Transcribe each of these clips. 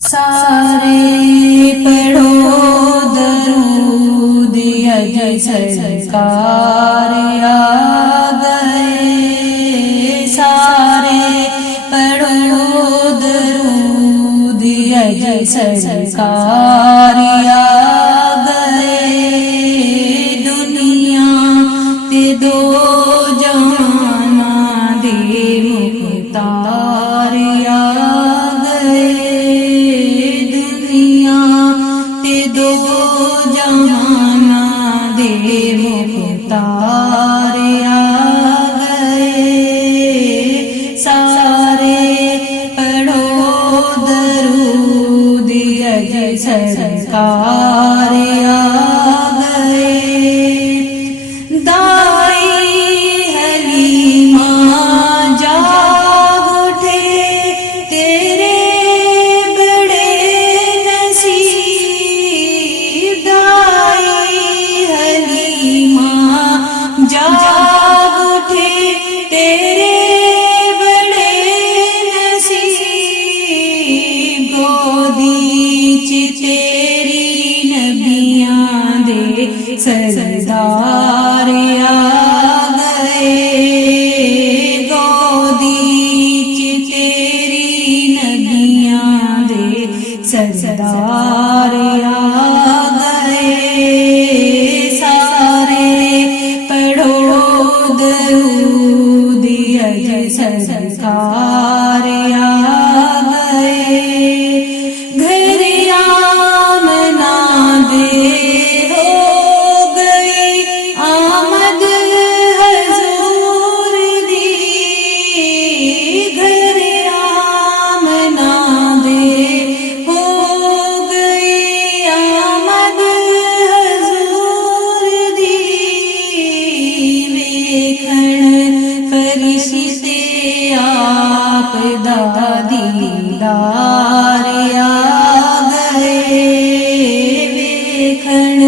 सारे पढ़ो दरूद यही सरकार आ गए। सारे पढ़ो दरूद यही सरकार आ गए। दुनिया ते दो जहाना दे मुख्तार आ गए। दुनिया ते दो जहाना दे मुख्तार आ गए। सारे पढ़ो दरूद यही सरकार आ गए। दाई हलीमा जाग उठे तेरे बड़े नसीब। दाई हलीमा जाग उठे तेरे बड़े नसीब। गोदी च तेरी नबियां दे सरदार आ गए। गोदी च तेरी नबियां दे सरदार आ गए। सारे पढ़ो दरूद यही सरकार आ गए। घर आमना दे हो गई आमद हजूर दी। घर आमना दे हो गई आमद हजूर दी। वेखण फरिश्ते आप दा दीदार आ गए। वेखण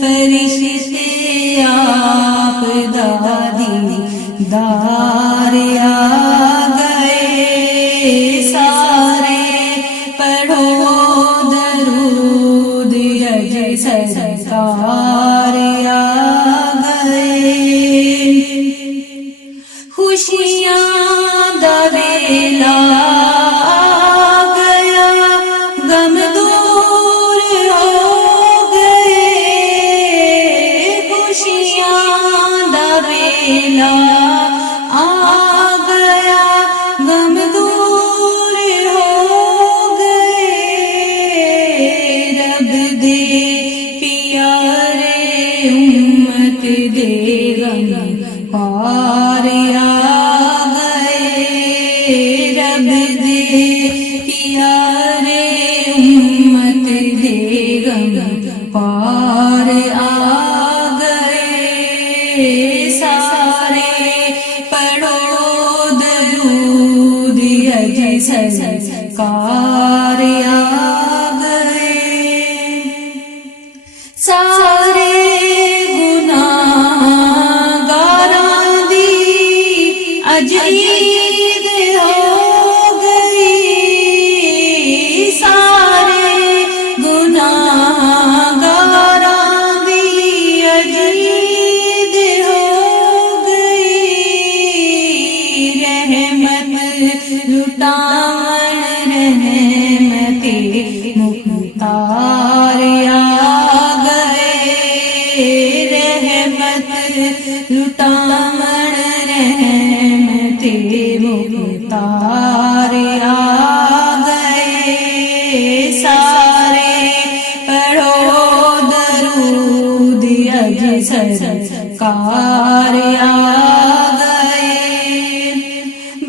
फरिश्ते आप दा दीदार आ गए। सारे पढ़ो दरूद यही सरकार आ गए। खुशियां दा वेला आ गया गम दूर हो गए। खुशियां दा वेला आ गया गम दूर हो गए। रब दे प्यारे उम्मत दे गम पार आ गए। रब दे प्यारे उम्मत दे गम पार आ गए। सारे पढ़ो दरूद यही सरकार आ गए। सारे अज ईद हो गई। सारे गुनाहगारां दी अज ईद हो गई। रहमत लुटावन रहमते मुख्तार आ गए। रहमत लुटावन रहमते मुख्तार आ गए। सारे पढ़ो दरूद यही सरकार आ गए।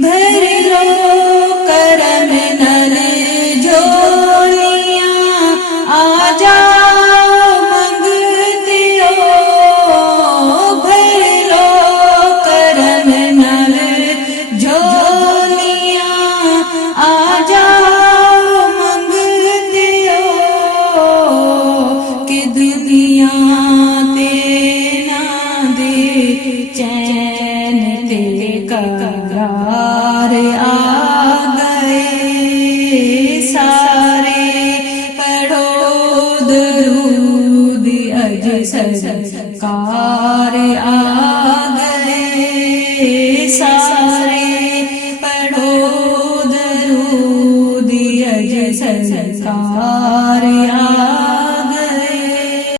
भर लो करम नल झोलियां आ जाओ मंगते हो। भर लो करम नल झोलियां आ जाओ मंगते हो। कि दुनिया ते ना दे चैन ते करार आ गए। सारे अज सरकार आ गए सारे, पढ़ो दरूद अज सरकार आ